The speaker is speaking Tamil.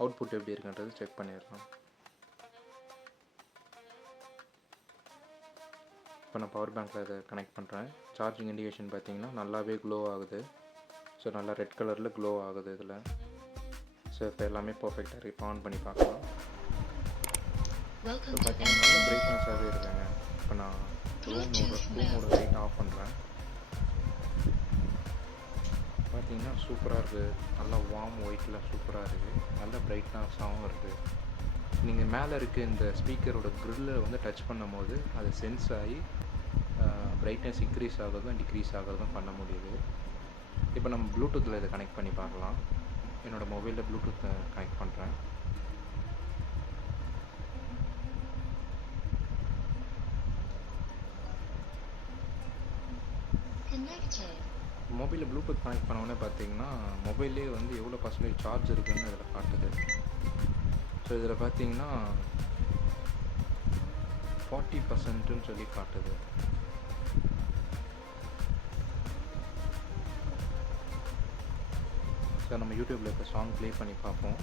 அவுட்புட் எப்படி இருக்குன்றது செக் பண்ணிடலாம். இப்போ நான் பவர் பேங்க்கில் இதை கனெக்ட் பண்ணுறேன். சார்ஜிங் இண்டிகேஷன் பார்த்தீங்கன்னா நல்லாவே க்ளோ ஆகுது. ஸோ நல்லா ரெட் கலரில் க்ளோ ஆகுது இதில். ஸோ இப்போ எல்லாமே பர்ஃபெக்டாக இருக்குது. இப்போ ஆன் பண்ணி பார்க்கலாம். இப்போ பார்த்தீங்கன்னா நல்ல பிரைட்னஸாகவே இருக்குங்க. இப்போ நான் ரூமோட லைட் ஆஃப் பண்ணுறேன். பார்த்தீங்கன்னா சூப்பராக இருக்குது. நல்லா வார்ம் ஒயிட்டில் சூப்பராக இருக்குது. நல்ல பிரைட்னஸாகவும் இருக்குது. நீங்கள் மேலே இருக்க இந்த ஸ்பீக்கரோட க்ரில்லை வந்து டச் பண்ணும் போது அது சென்ஸ் ஆகி பிரைட்னஸ் இன்க்ரீஸ் ஆகிறதும் டிக்ரீஸ் ஆகிறதும் பண்ண முடியுது. இப்போ நம்ம ப்ளூடூத்தில் இதை கனெக்ட் பண்ணி பார்க்கலாம். என்னோடய மொபைலில் ப்ளூடூத்தை கனெக்ட் பண்ணுறேன். மொபைலில் ப்ளூடூத் கனெக்ட் பண்ணோடனே பார்த்தீங்கன்னா மொபைல்லே வந்து எவ்வளோ பர்சன்டேஜ் சார்ஜ் இருக்குதுன்னு இதில் காட்டுது. ஸோ இதில் பார்த்தீங்கன்னா 40%ன்னு சொல்லி காட்டுது. ஸோ நம்ம யூடியூப்பில் இப்போ சாங் ப்ளே பண்ணி பார்ப்போம்.